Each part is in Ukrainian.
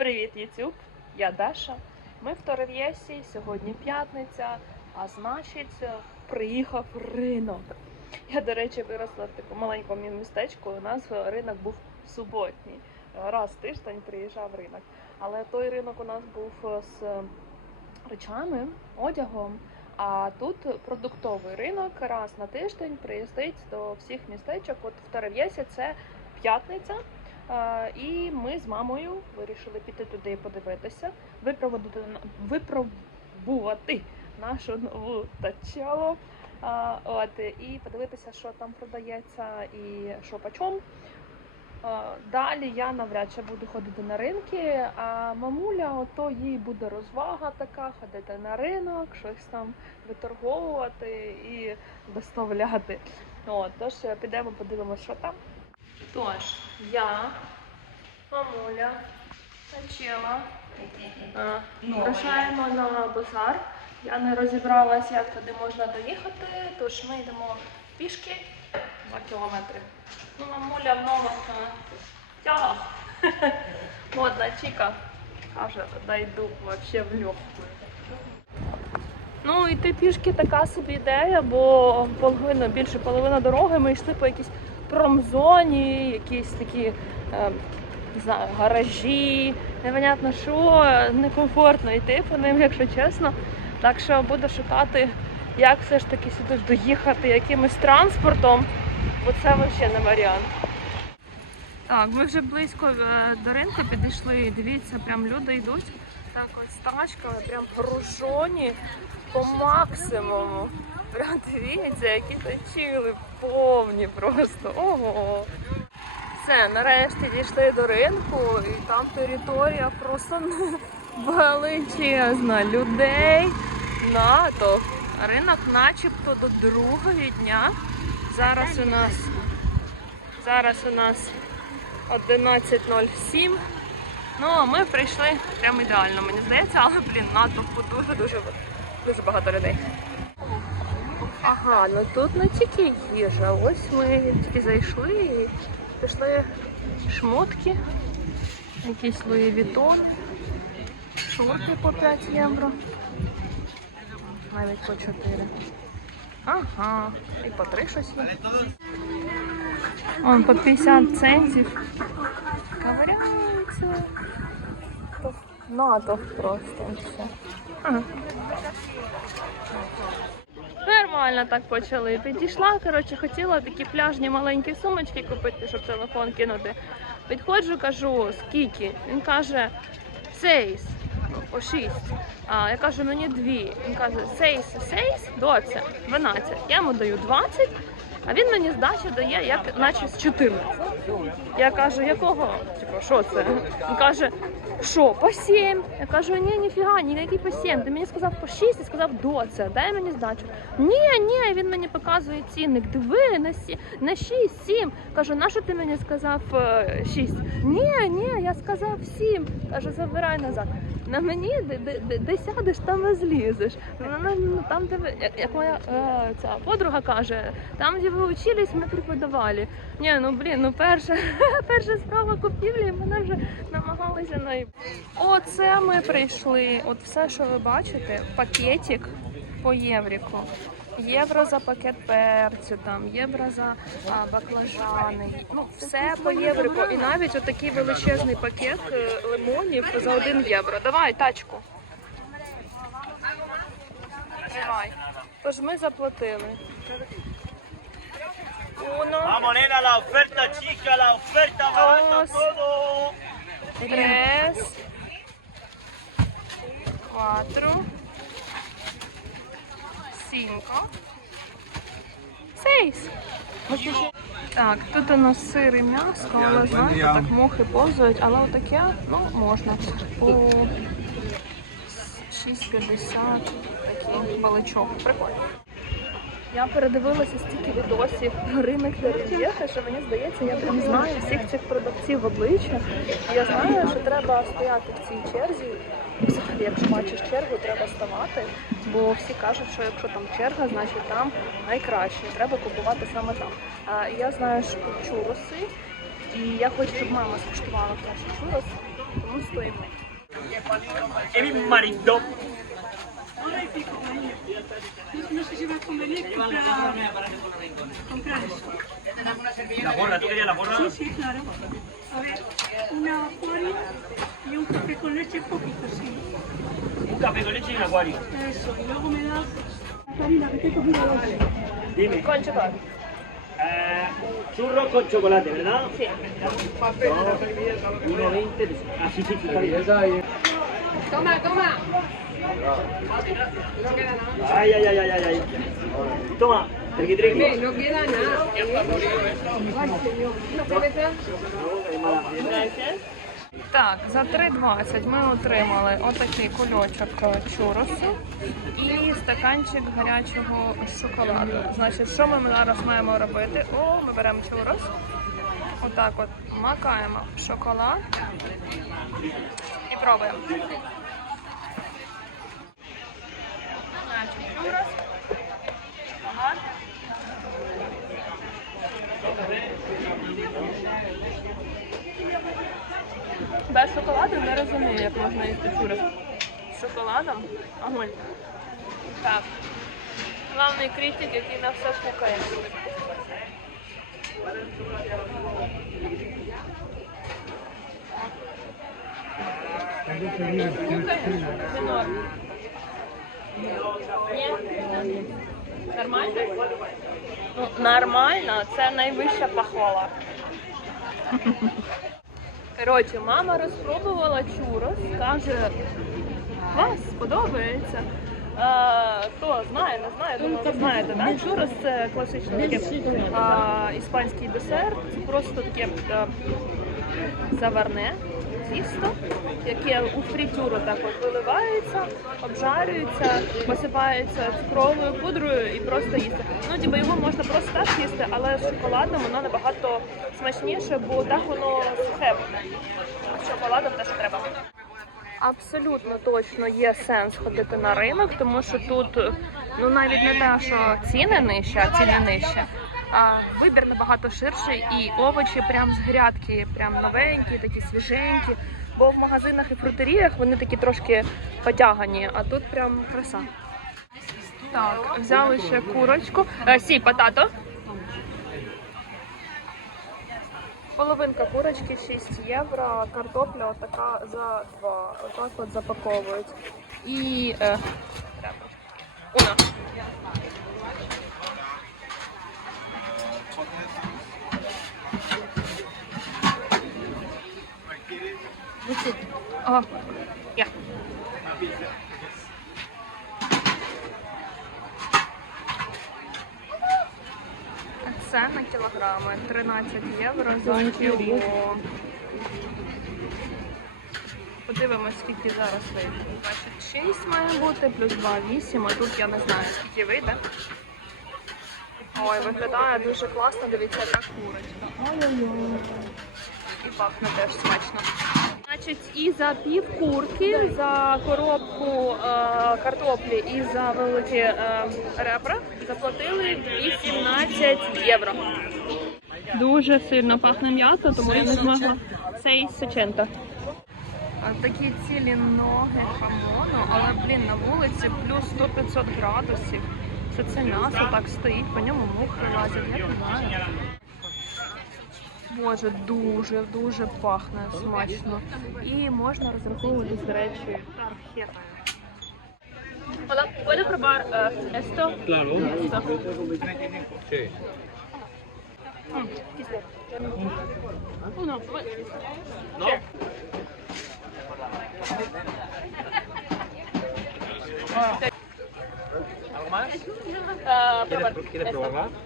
Привіт, YouTube! Я Даша. Ми в Торев'єсі, сьогодні п'ятниця, а значить, приїхав ринок. Я, до речі, виросла в такому маленькому містечку. У нас ринок був суботній. Раз в тиждень приїжджав ринок. Але той ринок у нас був з речами, одягом. А тут продуктовий ринок раз на тиждень приїздить до всіх містечок. От в Торев'єсі це п'ятниця. І ми з мамою вирішили піти туди подивитися, випробувати нашу нову тачелу. А, От і подивитися, що там продається і що почом. Далі я навряд чи буду ходити на ринки, а мамуля, ото їй буде розвага така, ходити на ринок, щось там виторговувати і доставляти. От, тож підемо подивимося, що там. Тож, я, мамуля, Тачела, е, рушаємо на базар. Я не розібралась, як туди можна доїхати, тож ми йдемо пішки 2 кілометри. Ну, мамуля в нових е. Модна чіка. Каже, дойду вообще в легкую. Ну, йти пішки така собі ідея, бо половина, більше половина дороги ми йшли по якійсь промзоні, якісь такі е, не знаю, гаражі, непонятно що, некомфортно йти по ним, якщо чесно. Так що буду шукати, як все ж таки сюди доїхати якимось транспортом, бо це взагалі не варіант. Так, ми вже близько е, до ринку підійшли. Дивіться, прям люди йдуть. Так ось тачками, прям гружоні по максимуму. Прям дивіться, які точили повні просто. Ого. Все, нарешті дійшли до ринку, і там територія просто величезна. Людей натовп. Ринок начебто до другого дня. Зараз у нас зараз у нас 11.07. Ну, а ми прийшли прям ідеально, мені здається, але блін, натовпу дуже дуже дуже багато людей. Ага, ну тут не тільки їжа. Ось ми тільки зайшли і пішли шмотки, якийсь Луї Вітон, шорти по 5 євро. Навіть по 4. Ага, і по 3 щось є. Он по 50 центів. Ковыряється. Натовп просто все. Ага. Нормально так почали. Підійшла, коротше, хотіла такі пляжні маленькі сумочки купити, щоб телефон кинути. Підходжу, кажу, скільки? Він каже, сейс, по 6. А я кажу, мені дві. Він каже, сейс, сейс, доця, 12. Я йому даю 20, а він мені здачі дає, як наче з 14. Я кажу, якого? Типу, що це? Він каже, що, по 7? Я кажу, ні, ніфіга, ніякий по 7. Ти мені сказав по 6 і сказав доця, дай мені здачу. Ні, ні, він мені показує цінник. Диви, на, сі, на 6, 7. Кажу, на що ти мені сказав 6? Ні, ні, я сказав 7. Кажу, забирай назад. На мені де, де, де, де сядеш, там і злізеш. Там, де ви, як- моя е, ця подруга каже, там, де ви учились, ми преподавали. Ні, ну блін, ну перша, перша справа купівлі, мене вже намагалися на Оце ми прийшли. От все, що ви бачите, пакетик по євріку. Євро за пакет перцю, там євро за а, баклажани. Ну все по єврику. І навіть отакий величезний пакет е, лимонів за один євро. Давай тачку. Давай. Тож ми заплатили. Уно. Vamos, nena, la oferta, chica, la oferta, barata, Dos. todo. Tres, quattro, cinco, seis. Так, тут у нас сир і м'ясо, але знаєте, так мухи повзають, але отаке, ну, можна. По 6,50 такий баличок. Прикольно. Я передивилася стільки відосів про ринок Дерев'єха, що мені здається, я прям знаю всіх цих продавців в обличчя. Я знаю, що треба стояти в цій черзі. Взагалі, якщо бачиш чергу, треба ставати, бо всі кажуть, що якщо там черга, значить там найкраще. Треба купувати саме там. А я знаю, що чуроси, і я хочу, щоб мама скуштувала краще чурос. Тому стоїмо. E mi marito. No sé si va a convenir comprar, comprar esto. La borra, ¿tú querías la borra? Sí, sí, claro. A ver, una acuario y un café con leche poquito, sí. Un café con leche y un acuario. Eso, y luego me das Karina, que te he cogido los Dime. Con chocolate. Eh, churros con chocolate, ¿verdad? Sí. 1,20. Así sí, sí, está bien. Toma, toma. Ay, ay, ay, ay, ay, ay. Toma, triqui triqui. No queda nada. Так, за 3,20 ми отримали отакий кульочок чуросу і стаканчик гарячого шоколаду. Значить, що ми зараз маємо робити? О, ми беремо чурос, отак от макаємо в шоколад і пробуємо. Чурос. Без шоколаду не розумію, як можна їсти чурос. З шоколадом? Огонь. Так. Главний критик, який на все. Фукає? Не норм. Ні? Нормально? Ну, нормально, це найвища похвала. Коротше, мама розпробувала чурос, каже, клас, сподобається. Хто знає, не знає, думаю, ви знаєте, да? Чурос це класичний таке, іспанський десерт. Це просто таке а, заварне тісто, яке у фритюру так от виливається, обжарюється, посипається цукровою пудрою і просто їсти. Ну, типу, його можна просто так їсти, але з шоколадом воно набагато смачніше, бо так воно сухе. З шоколадом теж треба. Абсолютно точно є сенс ходити на ринок, тому що тут ну навіть не те, що ціни нижчі, а ціни нижчі. Вибір набагато ширший і овочі прям з грядки, прям новенькі, такі свіженькі. Бо в магазинах і фрутеріях вони такі трошки потягані, а тут прям краса. Так, взяли ще курочку. Е, сі, патато. Половинка курочки 6 євро, картопля отака за 2. Отак от запаковують. І е, Уна. Ага. Я. Це на кілограми 13 євро за кіло. Подивимось, скільки зараз вийде. 26 має бути, плюс 2 8, а тут я не знаю, скільки вийде. Ой, виглядає дуже класно, дивіться, яка курочка. І пахне теж смачно. Значить, і за пів курки, за коробку е, картоплі і за великі е, ребра заплатили 18 євро. Дуже сильно пахне м'ясо, тому я не змогла. Цей сечента. Такі цілі ноги хамону, але блін на вулиці плюс 100-500 градусів. Це це м'ясо так стоїть, по ньому мухи лазять, я не знаю. Боже, дуже дуже пахне смачно. І можна розраховувати, до речі, тархетою. Hola, ¿puedo probar eh, esto? Claro. Esto. Sí. Mm. Uno. ¿No? ¿Algo más? Eh, probar esto.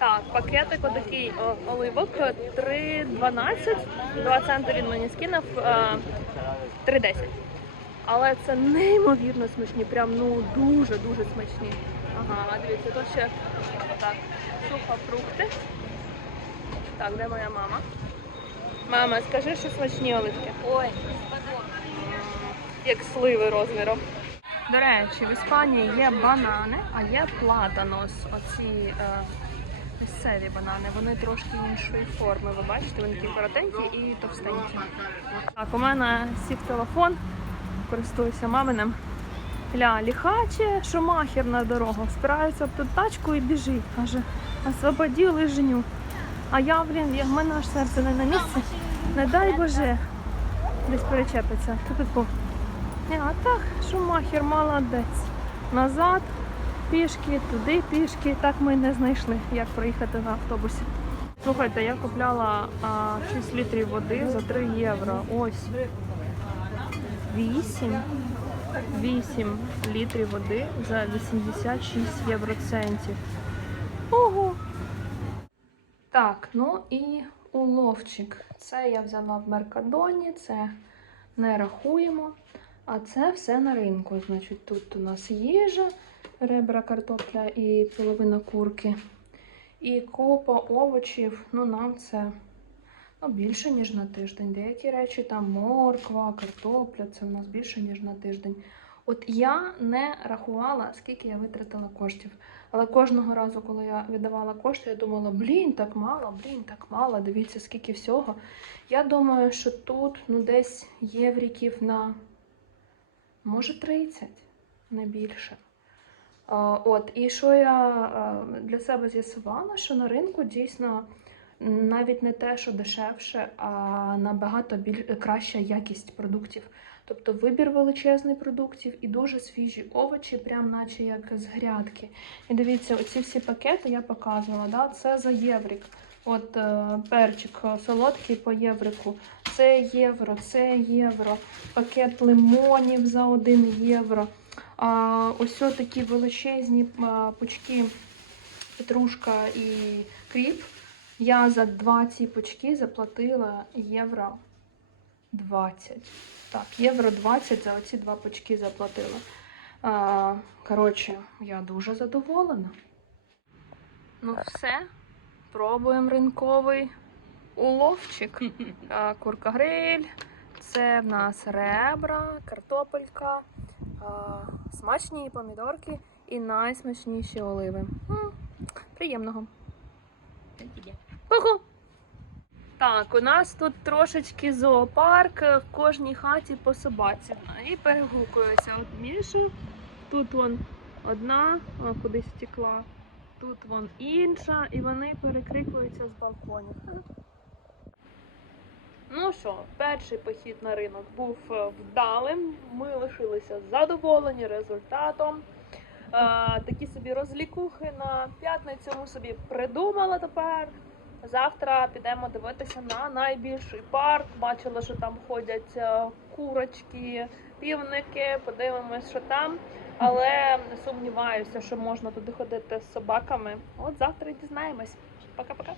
Так, пакетик отакий оливок 3,12, 2 центи він мені скинув, е, 3,10. Але це неймовірно смачні, прям ну дуже-дуже смачні. Ага, дивіться, тут ще так, сухофрукти. Так, де моя мама? Мама, скажи, що смачні оливки. Ой, як сливи розміром. До речі, в Іспанії є банани, а є платанос. Оці е, місцеві банани. Вони трошки іншої форми. Ви бачите, вони такі коротенькі і товстенькі. Так, у мене сів телефон, користуюся маминим. Ля, ліхаче, шумахер на дорогу, спирається об ту тачку і біжить. Каже, освободи лижню. А я, блін, в мене аж серце не на місці. Не дай Боже, десь перечепиться. Ту-ту-ту. Ні, а так, шумахер молодець. Назад, пішки, туди пішки. Так ми не знайшли, як проїхати на автобусі. Слухайте, я купляла а, 6 літрів води за 3 євро. Ось. 8. 8 літрів води за 86 євроцентів. Ого! Так, ну і уловчик. Це я взяла в Меркадоні, це не рахуємо. А це все на ринку. Значить, тут у нас їжа, ребра картопля і половина курки. І купа овочів. Ну, нам це ну, більше, ніж на тиждень. Деякі речі, там морква, картопля, це у нас більше, ніж на тиждень. От я не рахувала, скільки я витратила коштів. Але кожного разу, коли я віддавала кошти, я думала, блін, так мало, блін, так мало, дивіться, скільки всього. Я думаю, що тут ну, десь євриків на може 30, не більше. От, і що я для себе з'ясувала, що на ринку дійсно навіть не те, що дешевше, а набагато біль... краща якість продуктів. Тобто вибір величезний продуктів і дуже свіжі овочі, прям наче як з грядки. І дивіться, оці всі пакети я показувала, да? це за єврик. От е, перчик е, солодкий по єврику. Це євро, це євро. Пакет лимонів за 1 євро. Ось такі величезні пучки петрушка і кріп. Я за два ці пучки заплатила євро 20. Так, євро 20 за оці два пучки заплатила. Коротше, я дуже задоволена. Ну все, пробуємо ринковий уловчик. Курка гриль. Це в нас ребра, картопелька, смачні помідорки і найсмачніші оливи. Приємного. Ку-ку! Так, у нас тут трошечки зоопарк в кожній хаті по собаці. І перегукуються. От Мішу, тут вон одна, а, кудись втекла, тут вон інша, і вони перекрикуються з балконів. Ну що, перший похід на ринок був е, вдалим. Ми лишилися задоволені результатом. Е, такі собі розлікухи на п'ятницю ми собі придумали тепер. Завтра підемо дивитися на найбільший парк. Бачила, що там ходять е, курочки, півники. Подивимось, що там. Але сумніваюся, що можна туди ходити з собаками. От завтра дізнаємось. Пока-пока.